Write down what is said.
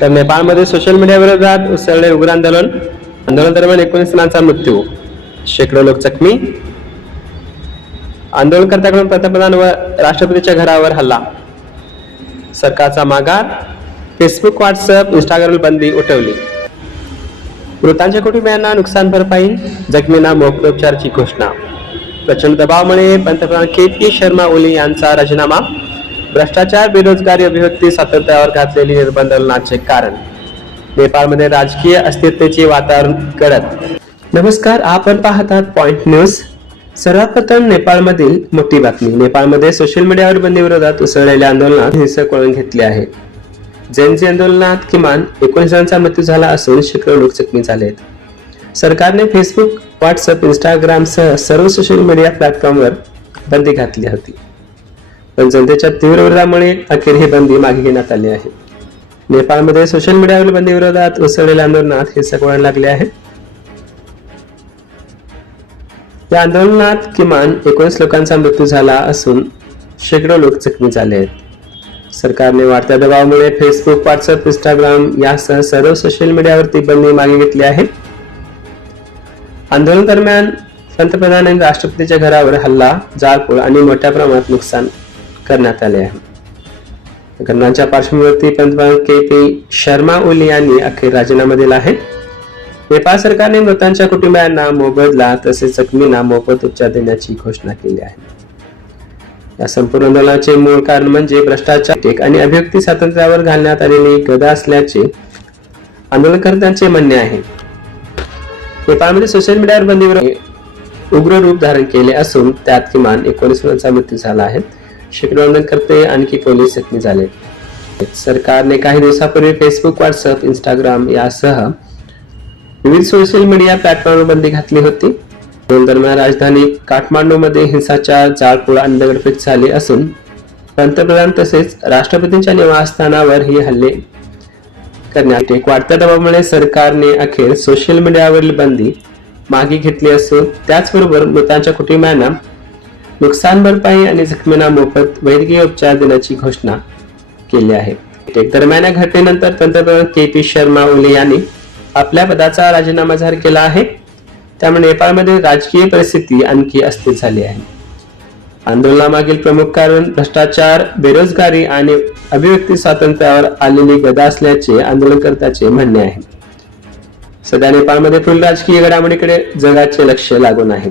तर नेपाळमध्ये social media विरोधात उसळले उग्र आंदोलन. आंदोलन दरम्यान एकोणीस जणांचा मृत्यू. शेकडो लोक जखमी. आंदोलनकर्त्याकडून पंतप्रधान व राष्ट्रपतीच्या घरावर हल्ला. सरकारचा माघार. फेसबुक व्हॉट्सअप इंस्टाग्राम बंदी उठवली. मृतांच्या कुटुंबियांना नुकसान भरपाई जखमींना मोफतोपचारची घोषणा. प्रचंड दबावामुळे पंतप्रधान के पी शर्मा ओली यांचा राजीनामा. भ्रष्टाचार बेरोजगारी अभिव्यक्ती स्वातंत्र्यावर घातलेली निर्बंधनाचे कारण. नेपाळमध्ये राजकीय अस्थिरतेचे वातावरण कडक नमस्कार आपण पाहतात पॉइंट न्यूज सर्वात प्रथम नेपाळमधील मोठी बातमी. नेपाळमध्ये सोशल मीडियावर बंदी विरोधात उसळलेल्या आंदोलनात हिंसक वळण घेतले आहे. जैनजी आंदोलनात किमान एकोणीस जणांचा मृत्यू झाला असून शेकडो लोक जखमी झालेत सरकारने फेसबुक व्हॉट्सअप इंस्टाग्रामसह सर्व सोशल मीडिया प्लॅटफॉर्मवर बंदी घातली होती. पण जनतेच्या तीव्र विरोधामुळे अखेर ही बंदी मागे घेण्यात आली आहे. नेपाळमध्ये सोशल मीडियावरील बंदी विरोधात उसळलेल्या आंदोलनात हे वळण लागले आहे. या आंदोलनात किमान एकोणीस लोकांचा मृत्यू झाला असून शेकडो लोक जखमी झाले आहेत. सरकारने वाढत्या दबावामुळे फेसबुक व्हॉट्सअप इंस्टाग्राम यासह सर्व सोशल मीडियावरती बंदी मागे घेतली आहे. आंदोलन दरम्यान पंतप्रधानांनी राष्ट्रपतीच्या घरावर हल्ला जाळपोळ आणि मोठ्या प्रमाणात नुकसान करण्यात आले. आहे घटनांच्या पार्श्वभूमीवरती पंतप्रधान के पी शर्मा ओली यांनी अखेर राजीनामा दिला आहे. नेपाळ सरकारने मृतांच्या कुटुंबियांना मोबदला तसेच जखमींना मोफत उपचार देण्याची घोषणा केली आहे. या संपूर्ण आंदोलनाचे मूळ कारण म्हणजे भ्रष्टाचार टेक आणि अभिव्यक्ती स्वातंत्र्यावर घालण्यात आलेली गदा असल्याचे आंदोलनकर्त्यांचे म्हणणे आहे. नेपाळमध्ये सोशल मीडियावर बंदीवर उग्र रूप धारण केले असून त्यात किमान एकोणीस जणांचा मृत्यू झाला आहे. शेकडो आंदोलनकर्ते आणखी पोलीस जखमी झाले. सरकारने काही दिवसापूर्वी फेसबुक व्हॉट्सअप इंस्टाग्राम यासह विविध सोशल मीडिया प्लॅटफॉर्मवर बंदी घातली होती. दोन दरम्यान राजधानी काठमांडूमध्ये हिंसाचार जाळपोळ आणि दगडफेक झाली असून पंतप्रधान तसेच राष्ट्रपतींच्या निवासस्थानावर ही हल्ले करण्यात एक वाढत्या दबावामुळे सरकारने अखेर सोशल मीडियावरील बंदी मागे घेतली असून त्याचबरोबर मृतांच्या कुटुंबियांना नुकसान भरपाई आणि जखमींना मोफत वैद्यकीय उपचार देण्याची घोषणा केली आहे. दरम्यान या घटनेनंतर पंतप्रधान के पी शर्मा ओली यांनी आपल्या पदाचा राजीनामा जाहीर केला आहे. त्यामुळे नेपाळमध्ये राजकीय परिस्थिती आणखी अस्थिर झाली आहे. आंदोलनामागील प्रमुख कारण भ्रष्टाचार बेरोजगारी आणि अभिव्यक्ती स्वातंत्र्यावर आलेली गदा असल्याचे आंदोलनकर्त्याचे म्हणणे आहे. सध्या नेपाळमध्ये पुढील राजकीय घडामोडीकडे जगाचे लक्ष लागून आहे.